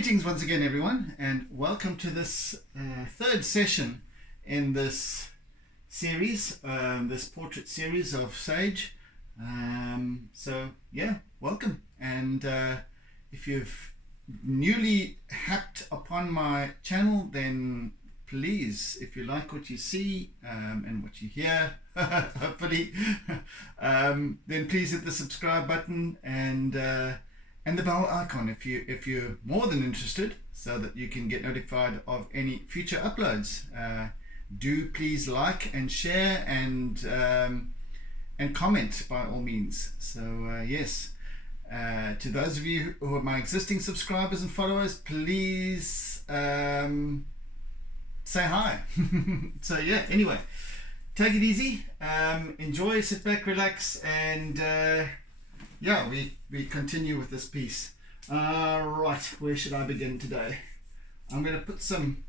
Greetings once again, everyone, and welcome to this third session in this series, this portrait series of Sage. Welcome. And if you've newly hacked upon my channel, then please, if you like what you see and what you hear, hopefully, then please hit the subscribe button and the bell icon if you're more than interested, so that you can get notified of any future uploads. Do please like and share and comment by all means. So yes, to those of you who are my existing subscribers and followers, please say hi. So yeah, anyway, take it easy, enjoy, sit back, relax, and yeah, we continue with this piece. Right, where should I begin today? I'm gonna put some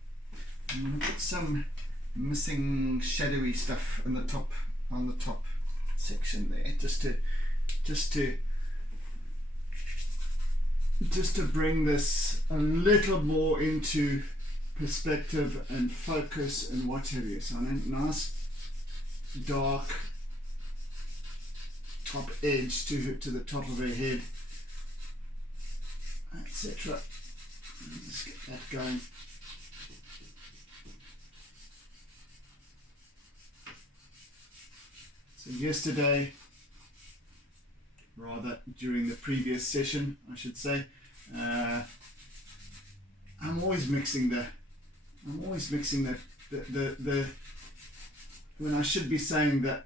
missing shadowy stuff on the top section there, just to bring this a little more into perspective and focus and what have you. So a nice dark top edge to the top of her head, etc. Let's get that going. So yesterday, rather during the previous session, I should say, I'm always mixing the when I should be saying that,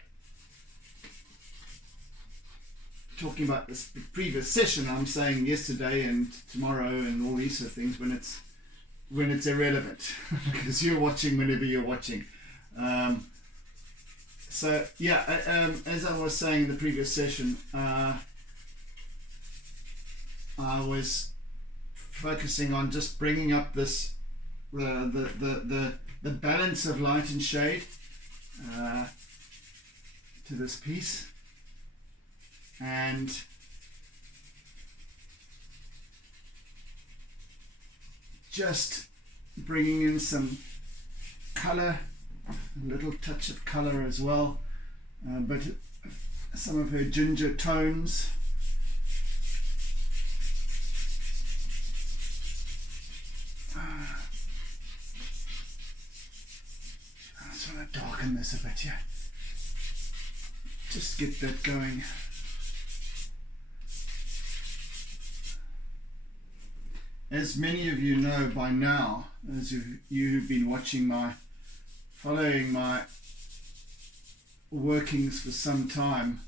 talking about this previous session, I'm saying yesterday and tomorrow and all these sort of things when it's irrelevant because you're watching whenever you're watching. So yeah, as I was saying in the previous session, I was focusing on just bringing up this the balance of light and shade to this piece, and just bringing in some color, a little touch of color as well, but some of her ginger tones. I just want to darken this a bit, yeah. Just get that going. As many of you know by now, as you who've been following my workings for some time,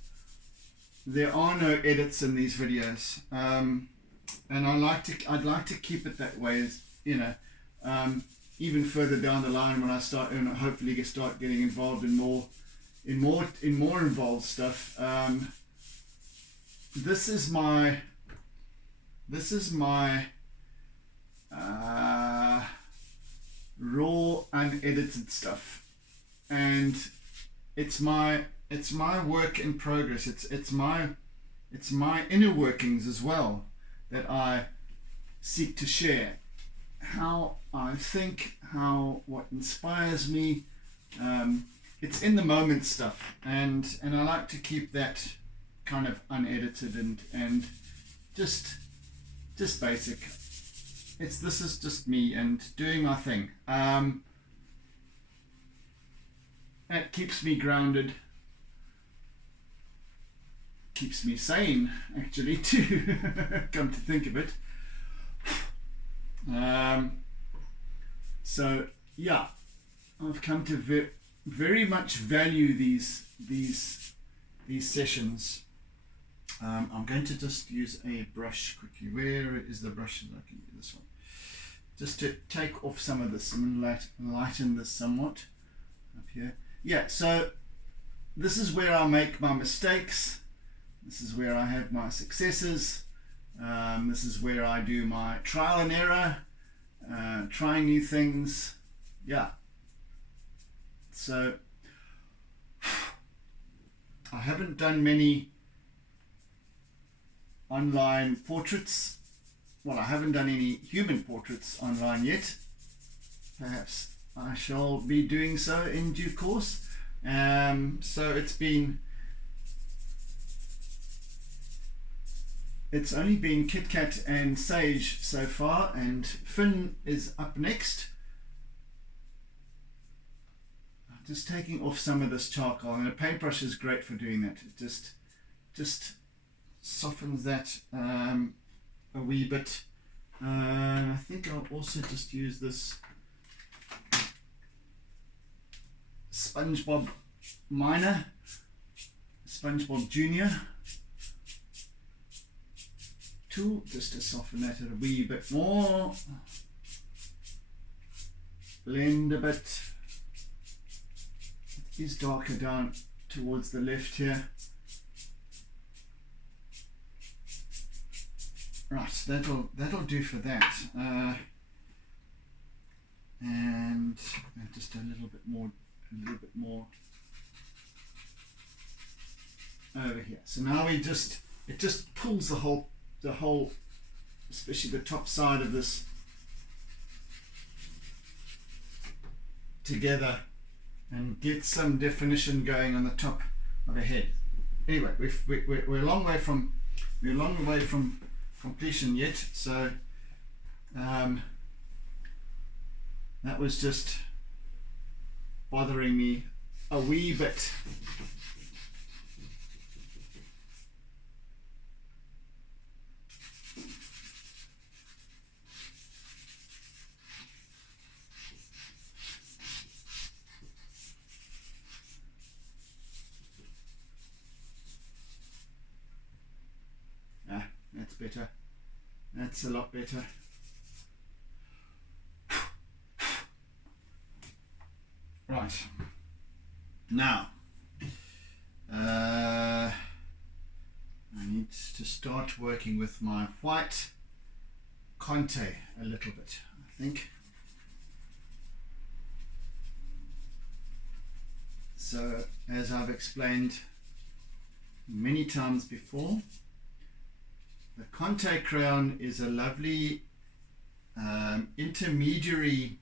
there are no edits in these videos, and I'd like to keep it that way. As you know, even further down the line when I start and hopefully start getting involved in more involved stuff. This is my raw, unedited stuff, and it's my work in progress. It's my inner workings as well that I seek to share. How I think, what inspires me. It's in the moment stuff, and I like to keep that kind of unedited and just basic. This is just me and doing my thing. That keeps me grounded, keeps me sane, actually, too. Come to think of it. So yeah, I've come to very much value these sessions. I'm going to just use a brush quickly. Where is the brush? I can use this one. Just to take off some of this and lighten this somewhat up here. Yeah, so this is where I make my mistakes. This is where I have my successes. This is where I do my trial and error, trying new things. Yeah. So I haven't done many online portraits well, I haven't done any human portraits online yet. Perhaps I shall be doing so in due course. So it's only been KitKat and Sage so far, and Fynn is up next. Just taking off some of this charcoal, and a paintbrush is great for doing that. It just softens that a wee bit. I think I'll also just use this SpongeBob Minor, SpongeBob Junior tool, just to soften that a wee bit more. Blend a bit. It is darker down towards the left here. Right, that'll do for that. And just a little bit more over here. So now it just pulls the whole, especially the top side of this together, and get some definition going on the top of a head. Anyway, we're a long way from completion yet, so that was just bothering me a wee bit. That's better. That's a lot better. Right. Now, I need to start working with my white Conte a little bit, I think. So, as I've explained many times before, the Conte crayon is a lovely intermediary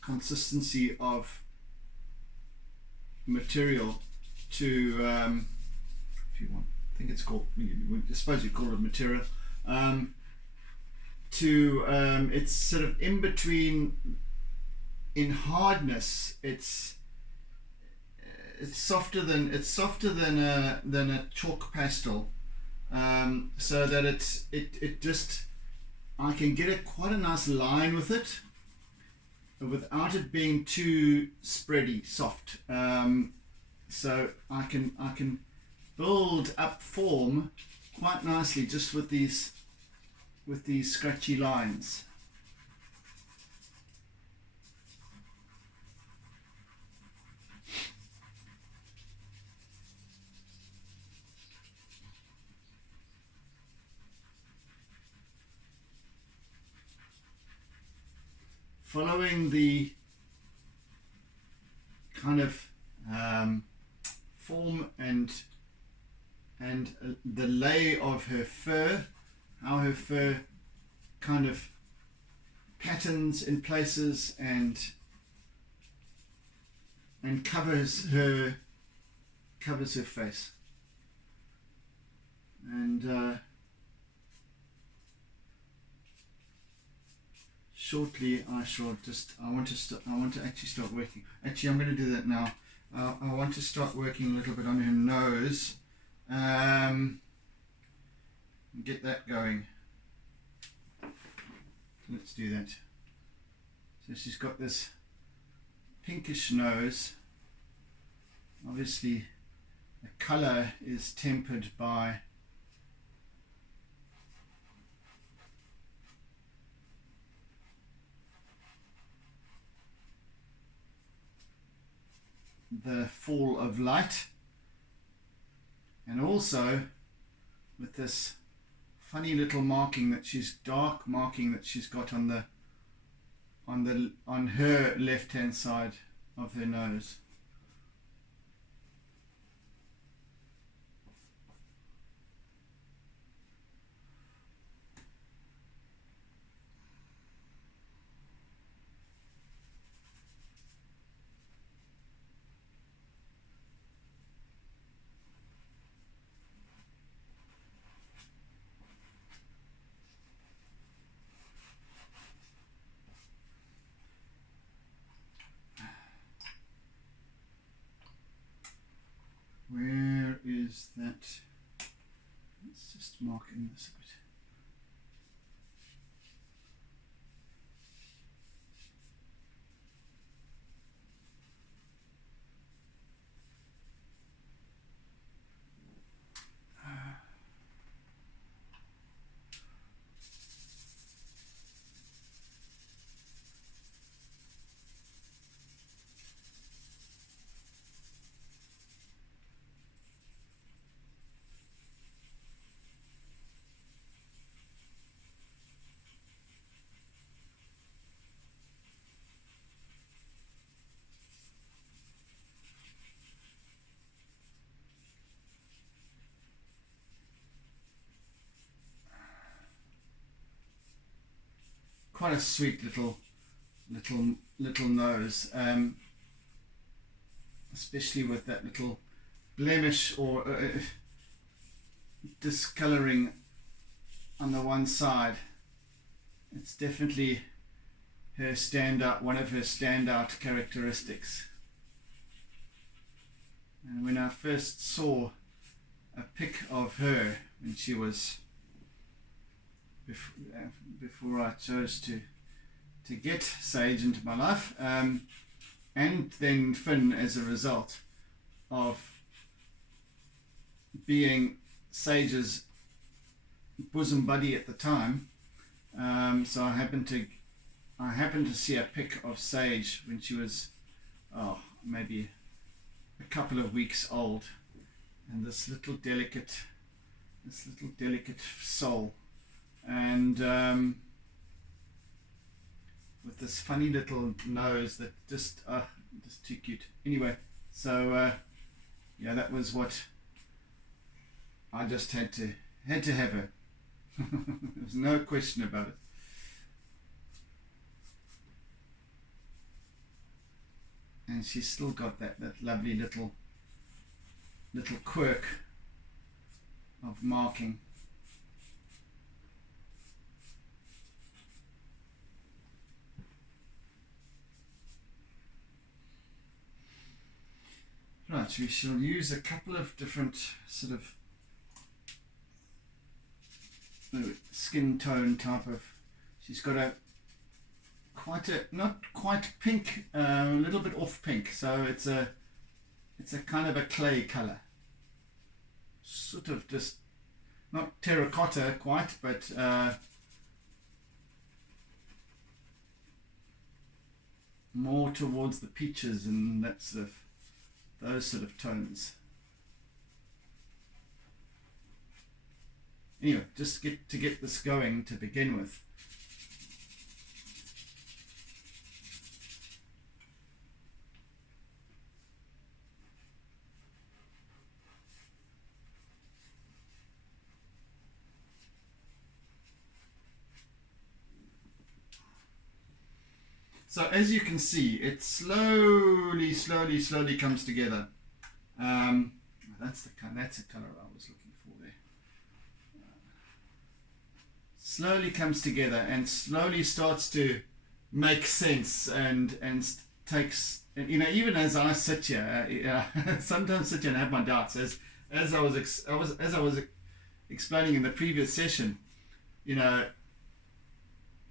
consistency of material to, if you want, I think it's called, I suppose you call it material, it's sort of in between in hardness. It's softer than a chalk pastel, so that it just, I can get quite a nice line with it without it being too spready, soft. So I can build up form quite nicely just with these scratchy lines. Following the kind of form and the lay of her fur, how her fur kind of patterns in places and covers her face, and shortly I want to actually start working. Actually, I'm going to do that now. I want to start working a little bit on her nose. Get that going. Let's do that. So she's got this pinkish nose. Obviously, the color is tempered by the fall of light, and also with this funny little dark marking that she's got on her left hand side of her nose. use that. Let's just mark in this a bit. Quite a sweet little nose, especially with that little blemish or discoloring on the one side. It's definitely her standout, one of her standout characteristics. And when I first saw a pic of her when she was before I chose to get Sage into my life, and then Fynn as a result of being Sage's bosom buddy at the time. So I happened to see a pic of Sage when she was maybe a couple of weeks old, and this little delicate soul, and with this funny little nose that just too cute. Anyway, so yeah, that was what I just had to have her. There's no question about it. And she's still got that lovely little quirk of marking. Right, we shall use a couple of different sort of skin tone type of. She's got not quite pink, a little bit off pink, so it's a kind of a clay color, sort of just not terracotta quite, but more towards the peaches and that sort of those sort of tones. Anyway, just to get this going to begin with. So as you can see, it slowly comes together. That's the color I was looking for there. Slowly comes together and slowly starts to make sense and takes, you know, even as I sit here, sometimes sit here and have my doubts. As I was explaining in the previous session, you know,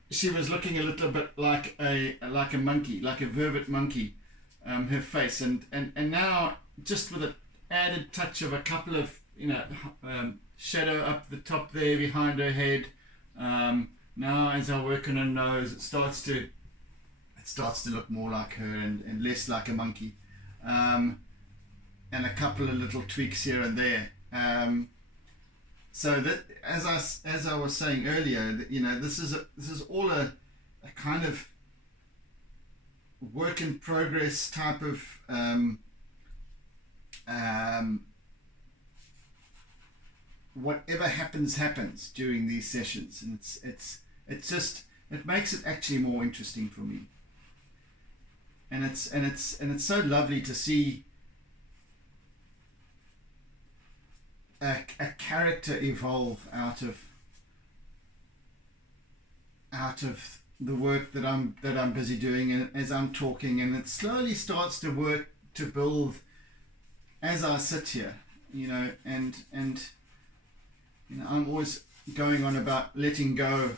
she was looking a little bit like a monkey, like a vervet monkey, her face, and now just with an added touch of a couple of, you know, shadow up the top there behind her head. Now as I work on her nose, it starts to look more like her and less like a monkey, and a couple of little tweaks here and there. So that, as I was saying earlier, that, you know, this is all a kind of work in progress type of whatever happens during these sessions, and it makes it actually more interesting for me. And it's so lovely to see a character evolve out of the work that I'm busy doing, and as I'm talking, and it slowly starts to work to build as I sit here. you know, and you know, I'm always going on about letting go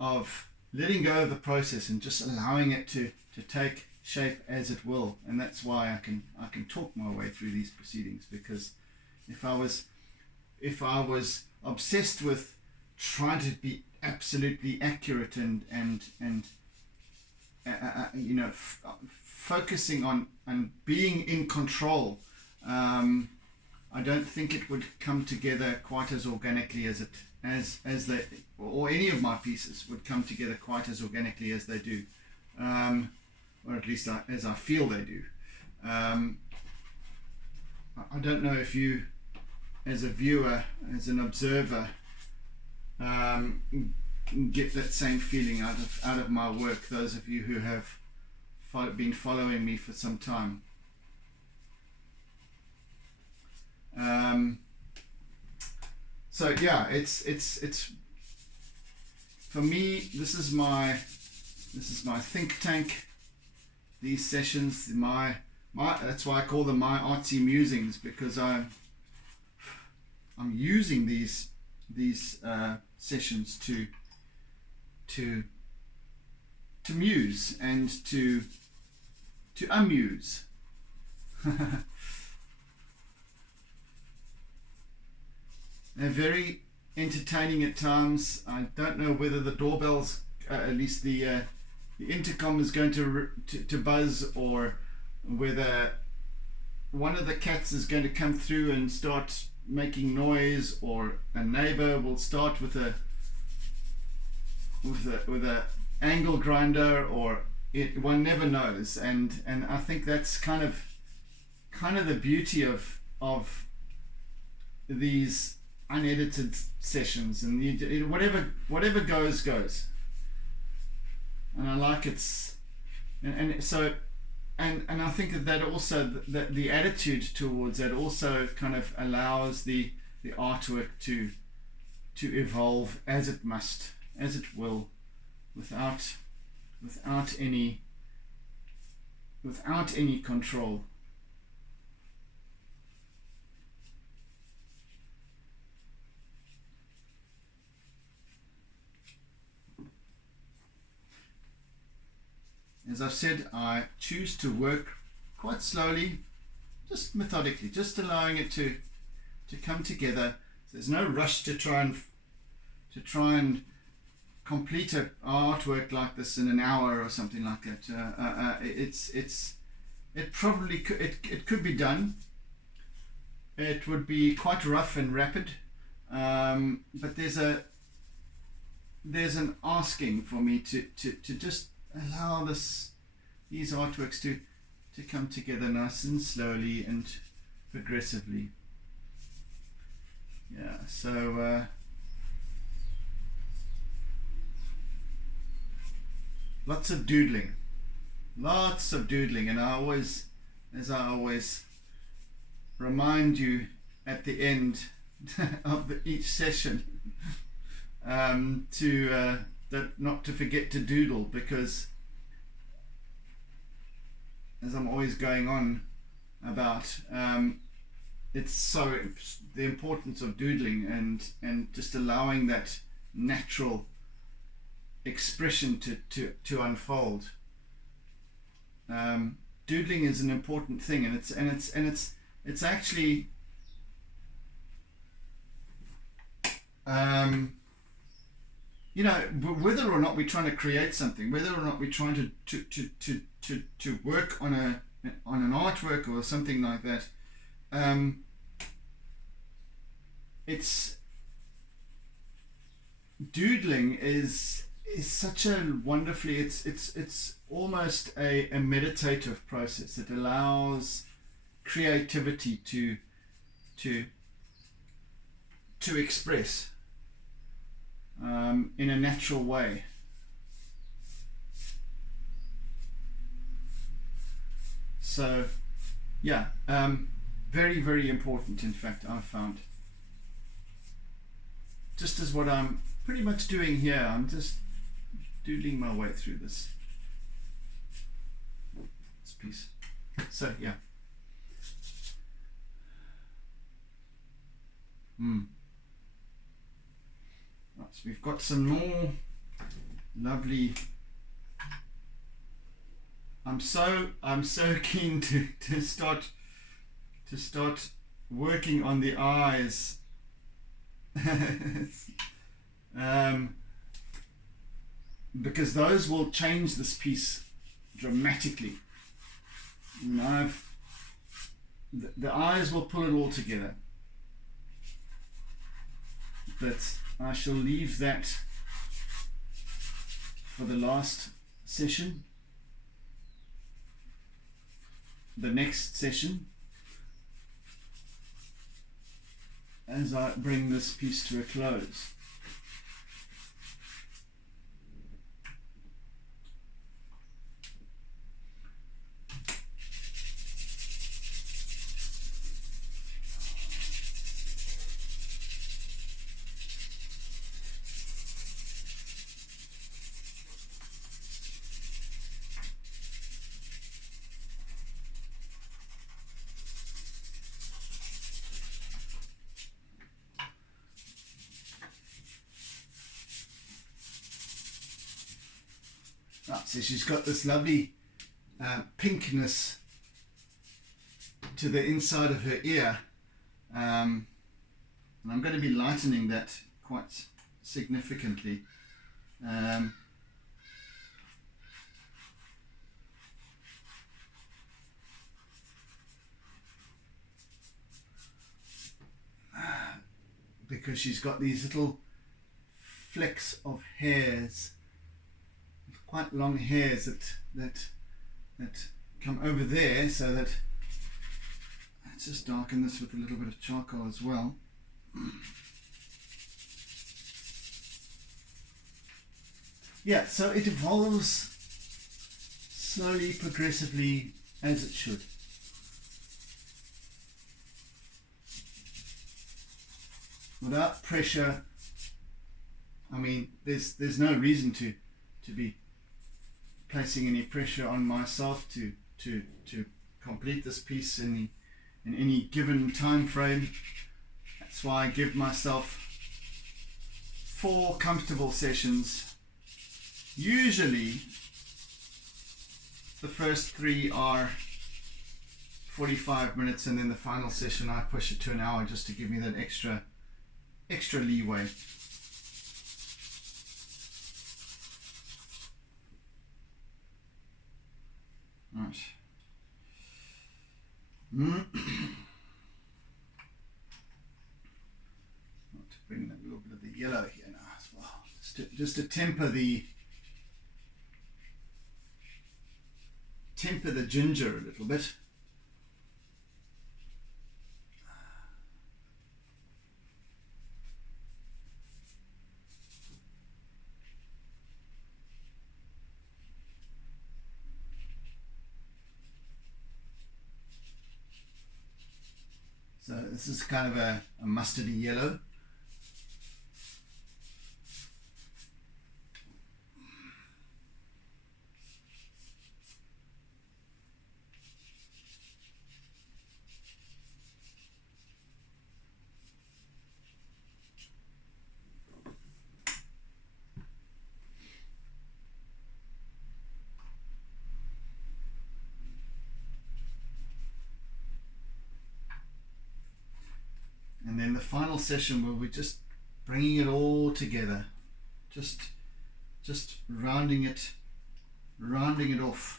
of the process and just allowing it to take shape as it will. And that's why I can talk my way through these proceedings, because if I was obsessed with trying to be absolutely accurate and you know, focusing on being in control, I don't think it would come together quite as organically as they, or any of my pieces would come together quite as organically as they do, or at least as I feel they do. I don't know if you, as a viewer, as an observer, get that same feeling out of my work. Those of you who have been following me for some time. So yeah, it's for me. This is my think tank. These sessions, that's why I call them my Artsy Musings, because I'm using these sessions to muse and to amuse. They're very entertaining at times. I don't know whether the doorbells, at least the intercom, is going to buzz, or whether one of the cats is going to come through and start making noise, or a neighbor will start with a angle grinder, or one never knows. And I think that's kind of the beauty of these unedited sessions, and whatever goes, and I like it's so I think that also the attitude towards that also kind of allows the artwork to evolve as it must, as it will, without any control. As I've said, I choose to work quite slowly, just methodically, just allowing it to come together. So there's no rush to try and complete an artwork like this in an hour or something like that. It probably could be done. It would be quite rough and rapid, but there's an asking for me to just allow these artworks to come together nice and slowly and progressively. Yeah, so lots of doodling, and I always remind you at the end of each session not to forget to doodle, because as I'm always going on about, it's so the importance of doodling and just allowing that natural expression to unfold. Doodling is an important thing, and it's actually you know, whether or not we're trying to create something, whether or not we're trying to work on an artwork or something like that, it's doodling is such a wonderfully, it's almost a meditative process that allows creativity to express in a natural way. So yeah, very, very important, in fact, I've found. Just as what I'm pretty much doing here, I'm just doodling my way through this piece. So yeah. Right, so we've got some more lovely. I'm so keen to start working on the eyes. Because those will change this piece dramatically. You know, the eyes will pull it all together. But I shall leave that for the last session, the next session, as I bring this piece to a close. Right, so she's got this lovely pinkness to the inside of her ear, and I'm going to be lightening that quite significantly. Because she's got these little flecks of hairs, quite long hairs that come over there, so that let's just darken this with a little bit of charcoal as well. Yeah, so it evolves slowly, progressively, as it should. Without pressure. I mean, there's no reason to be placing any pressure on myself to complete this piece in any given time frame. That's why I give myself 4 comfortable sessions. Usually the first 3 are 45 minutes, and then the final session I push it to an hour, just to give me that extra leeway. Right. Want to bring a little bit of the yellow here now as well, just to temper the ginger a little bit. So this is kind of a mustardy yellow. And then the final session where we're just bringing it all together, just rounding it off.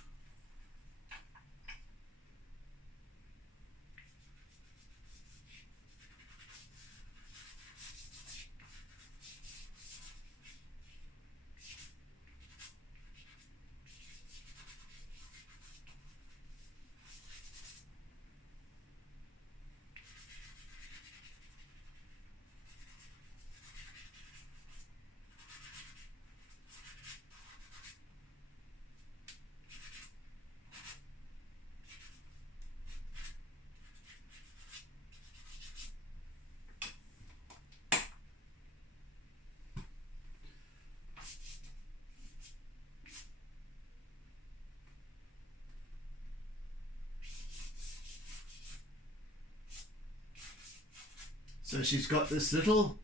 So she's got this little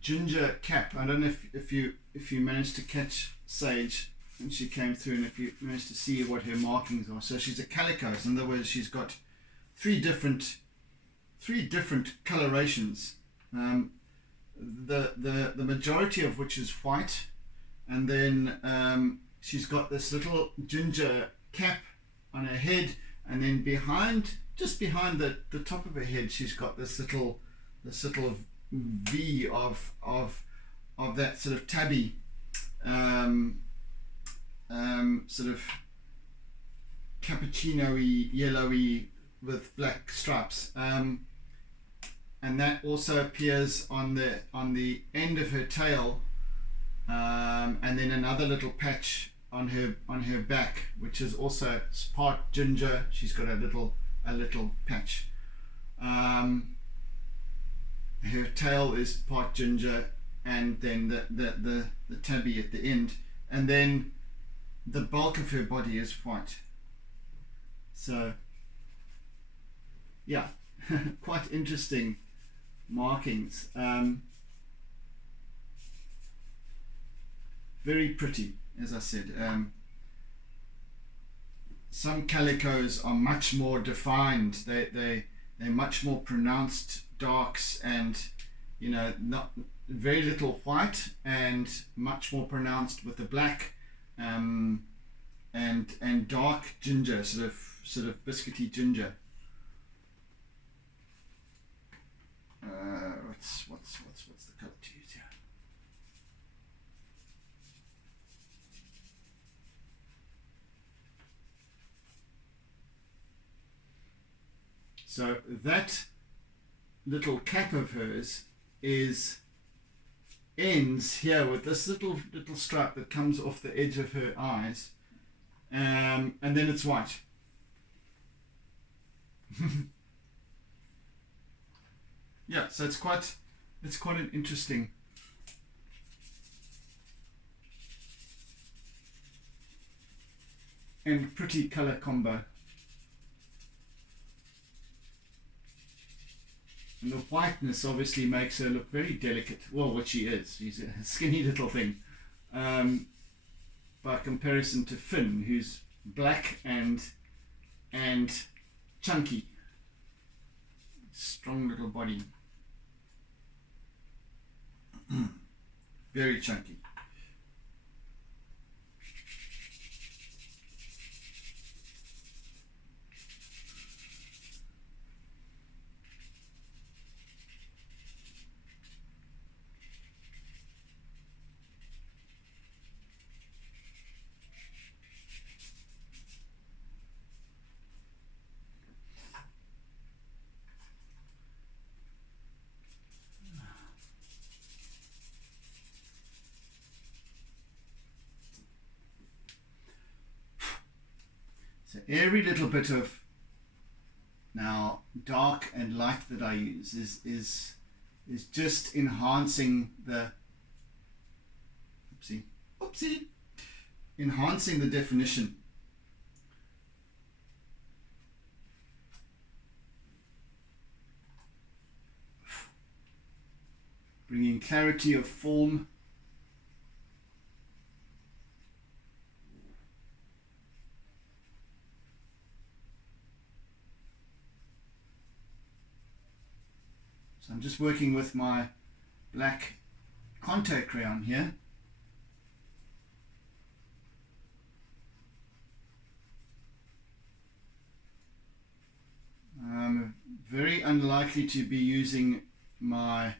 ginger cap. I don't know if you managed to catch Sage when she came through, and if you managed to see what her markings are. So she's a calico. So in other words, she's got three different colorations. The majority of which is white, and then she's got this little ginger cap on her head, and then just behind the top of her head, she's got this little V of that sort of tabby, sort of cappuccino-y, yellowy with black stripes, and that also appears on the end of her tail, and then another little patch on her back, which is also part ginger. She's got a little patch. Her tail is part ginger, and then the tabby at the end, and then the bulk of her body is white. So yeah, quite interesting markings. Very pretty, as I said. Some calicos are much more defined. They're much more pronounced darks, and not very little white, and much more pronounced with the black, and dark ginger, sort of biscuity ginger. What's the color to use here? So that little cap of hers ends here with this little stripe that comes off the edge of her eyes, and then it's white. Yeah, so it's quite an interesting and pretty color combo. And the whiteness obviously makes her look very delicate. Well, what she is. She's a skinny little thing. By comparison to Fynn, who's black and chunky. Strong little body. Very chunky. So every little bit of now dark and light that I use is just enhancing the enhancing the definition. Bringing clarity of form. So I'm just working with my black Contour crayon here. I'm very unlikely to be using my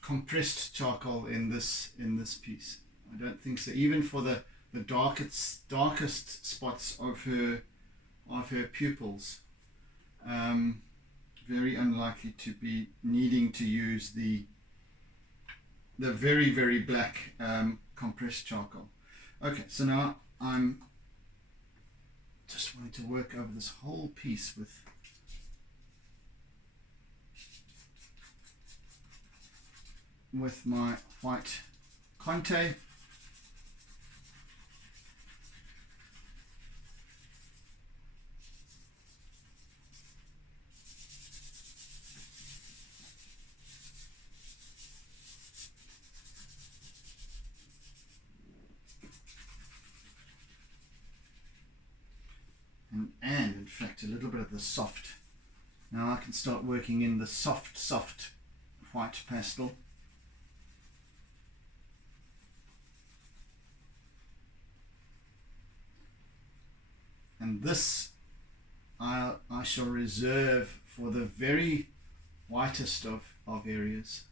compressed charcoal in this piece. I don't think so. Even for the darkest spots of her pupils. Very unlikely to be needing to use the very, very black compressed charcoal. Okay, so now I'm just wanting to work over this whole piece with my white Conte. of the soft. Now I can start working in the soft white pastel. And this I shall reserve for the very whitest of areas.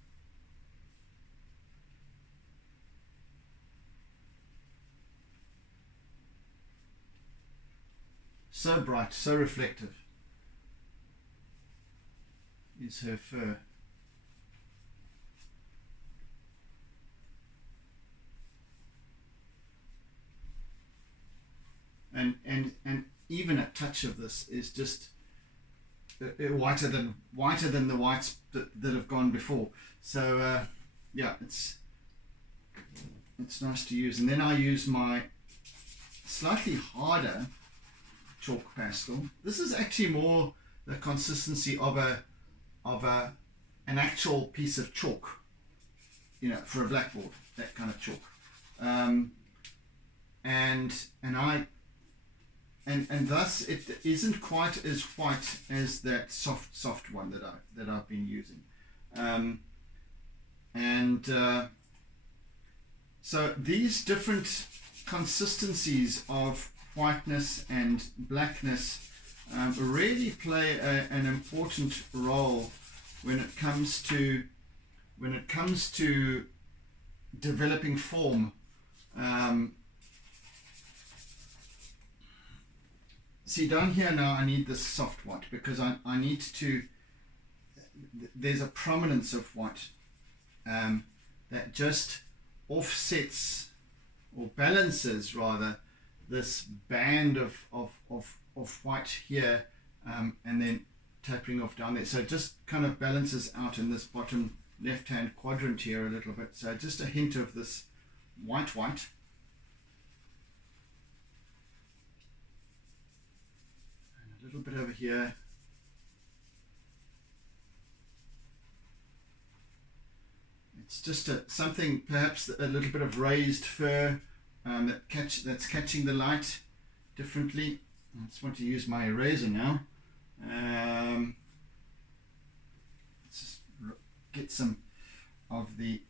So bright, so reflective is her fur. And even a touch of this is just whiter than the whites that have gone before. So yeah, it's nice to use. And then I use my slightly harder chalk pastel. This is actually more the consistency of an actual piece of chalk, you know, for a blackboard, that kind of chalk. And thus it isn't quite as white as that soft one that I've been using. So these different consistencies of whiteness and blackness really play an important role when it comes to developing form. See, down here now I need this soft white because I need to, there's a prominence of white that just offsets or balances rather this band of white here, and then tapering off down there. So it just kind of balances out in this bottom left hand quadrant here a little bit. So just a hint of this white. A little bit over here. It's just something, perhaps a little bit of raised fur that's catching the light differently. I just want to use my eraser now. Let's just get some of the,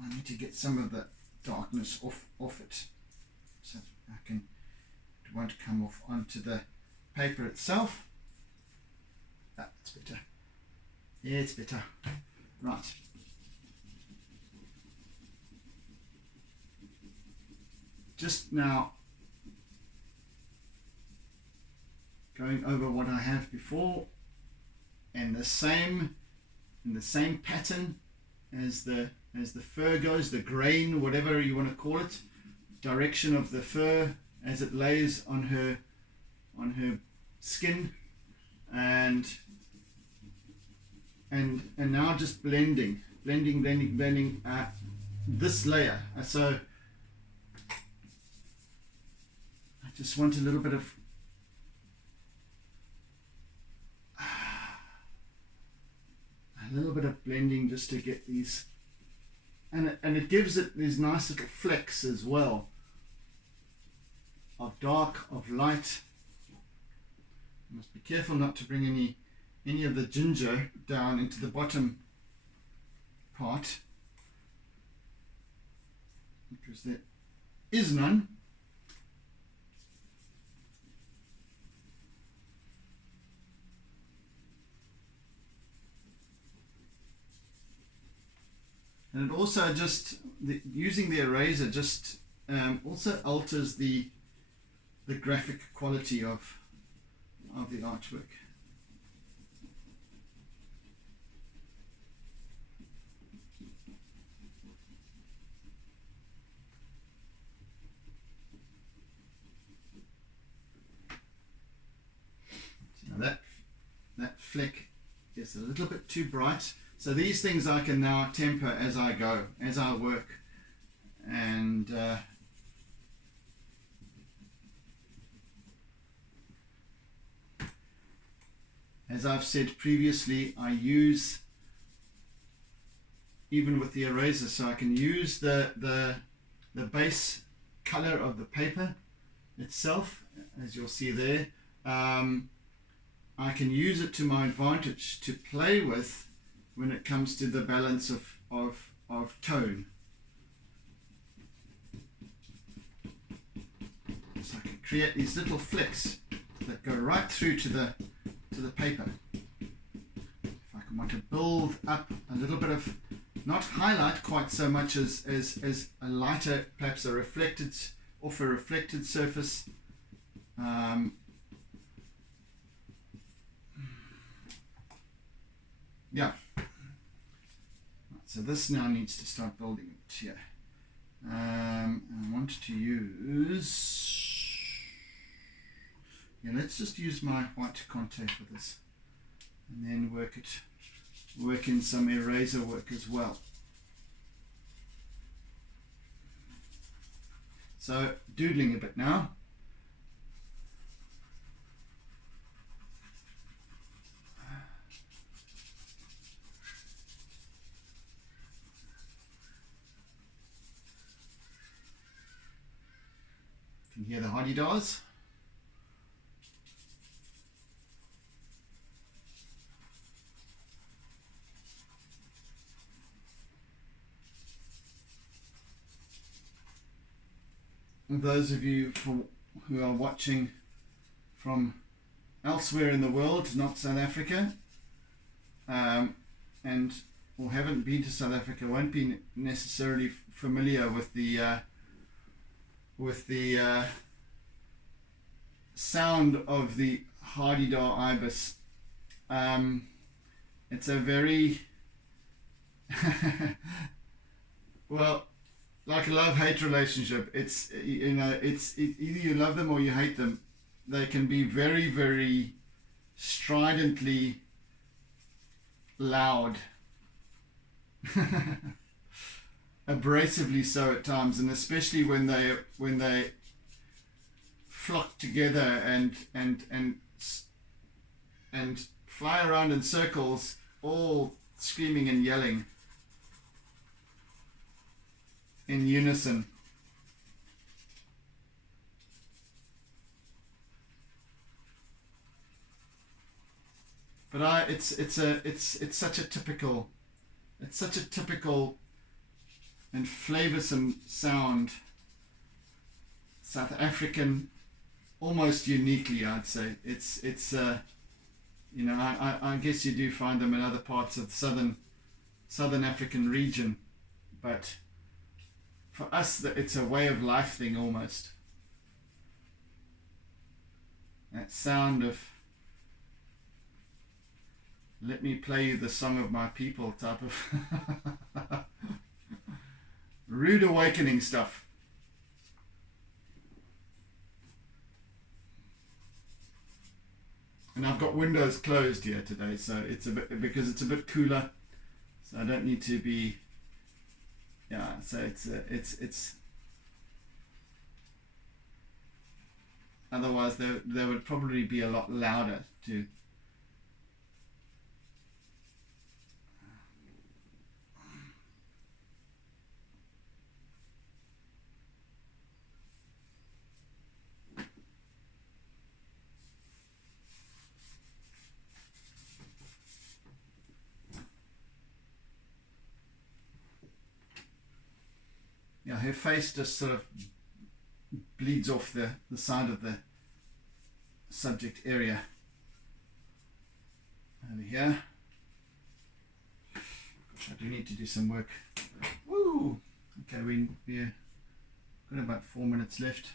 I need to get some of the darkness off it, so it won't come off onto the paper itself. That's better. It's better. Right. Just now going over what I have before, and in the same pattern as the fur goes, the grain, whatever you want to call it, direction of the fur as it lays on her skin, and now just blending this layer. So I just want a little bit of blending just to get these, and it gives it these nice little flecks as well of dark, of light. You must be careful not to bring any of the ginger down into the bottom part, because there is none. And it also just, using the eraser just also alters the graphic quality of the artwork. So now that fleck is a little bit too bright. So these things I can now temper as I go, as I work, and as I've said previously, I use, even with the eraser, so I can use the base color of the paper itself, as you'll see there, I can use it to my advantage to play with when it comes to the balance of tone. So I can create these little flicks that go right through to the paper. If I can want to build up a little bit of, not highlight quite so much as a lighter, perhaps a reflected, off a reflected surface. Yeah. So this now needs to start building it here. I want to use, yeah, let's just use my white contour for this, and then work in some eraser work as well. So doodling a bit now. You can hear the hardy-dars. Those of you who are watching from elsewhere in the world, not South Africa, and or haven't been to South Africa, won't be necessarily familiar with the sound of the hardy-dar ibis. It's a very well, like a love-hate relationship. It's, you know, it's either you love them or you hate them. They can be very, very stridently loud, abrasively so at times, and especially when they flock together and fly around in circles, all screaming and yelling in unison. But it's such a typical and flavoursome sound, South African, almost uniquely, I'd say. It's you know, I guess you do find them in other parts of the southern African region, but for us it's a way of life thing almost. That sound of let me play you the song of my people type of rude awakening stuff. And I've got windows closed here today, so it's a bit, because it's a bit cooler, so I don't need to be, yeah, so it's otherwise they would probably be a lot louder too. Yeah, her face just sort of bleeds off the side of the subject area over here. Gosh, I do need to do some work. Woo! Okay, we've got about 4 minutes left.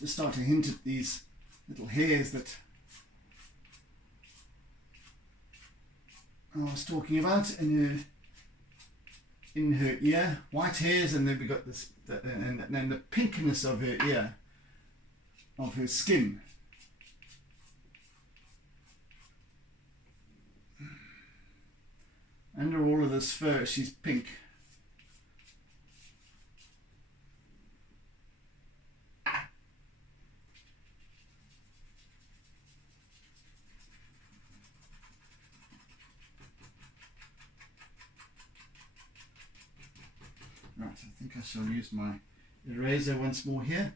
Just start to hint at these little hairs that I was talking about in her ear, white hairs, and then we got this, and the pinkness of her ear. of her skin. Under all of this fur, she's pink. Right, I think I shall use my eraser once more here.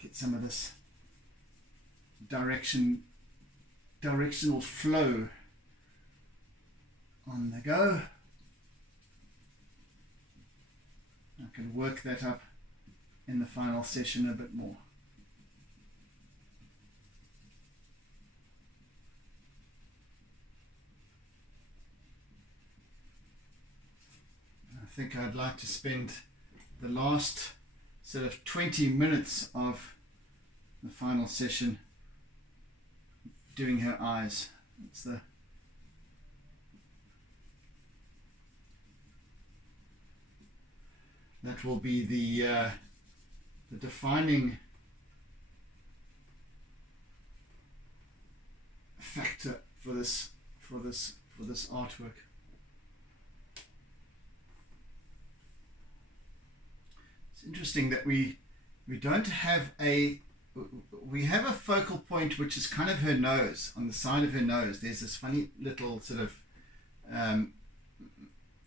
Get some of this directional flow on the go. I can work that up in the final session a bit more. I think I'd like to spend the last sort of 20 minutes of the final session doing her eyes. That will be the defining factor for this artwork. It's interesting that we don't have a focal point which is kind of her nose, on the side of her nose. There's this funny little sort of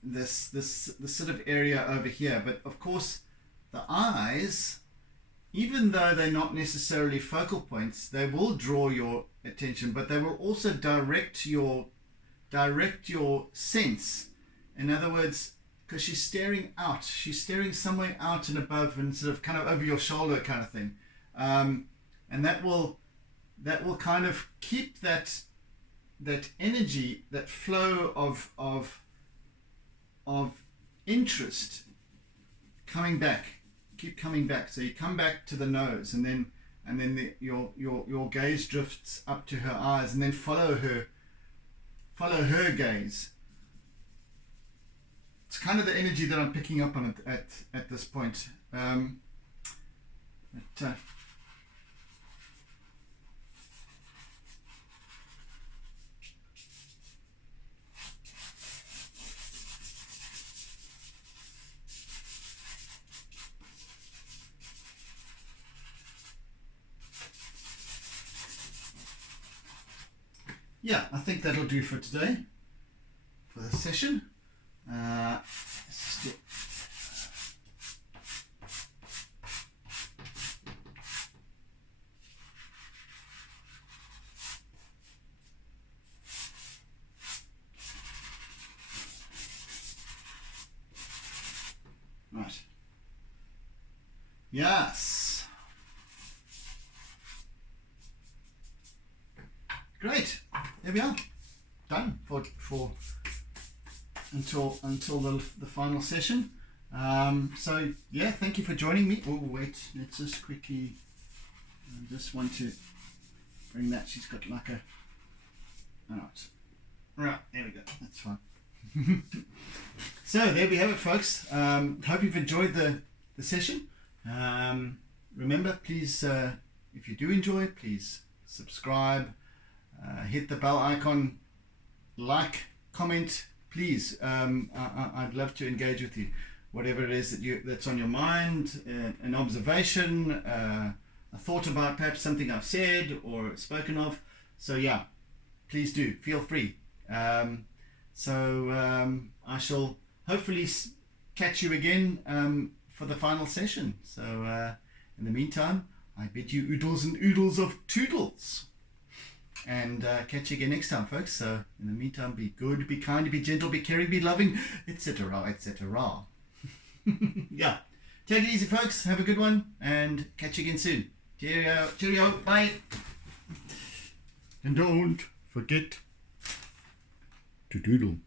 this sort of area over here, but of course the eyes, even though they're not necessarily focal points, they will draw your attention, but they will also direct your sense. In other words, because she's staring out, she's staring somewhere out and above and sort of kind of over your shoulder kind of thing, and that will kind of keep that energy, that flow of interest coming back, keep coming back. So you come back to the nose, and then your gaze drifts up to her eyes, and then follow her gaze. It's kind of the energy that I'm picking up on at this point. Yeah, I think that'll do for today, for the session. Right. Yes. Great. There we are. Done for until the final session. So yeah, thank you for joining me. Oh wait, let's just quickly. I just want to bring that. She's got like a. Right, there we go. That's fine. So there we have it, folks. Hope you've enjoyed the session. Remember, please, if you do enjoy, please subscribe, hit the bell icon, like, comment, please. I'd love to engage with you. Whatever it is that's on your mind, an observation, a thought about perhaps something I've said or spoken of. So yeah, please do, feel free. I shall hopefully catch you again for the final session. So in the meantime, I bid you oodles and oodles of toodles. And catch you again next time, folks. So in the meantime, be good, be kind, be gentle, be caring, be loving, etc., etc. Yeah. Take it easy, folks. Have a good one, and catch you again soon. Cheerio. Cheerio. Bye. And don't forget to doodle.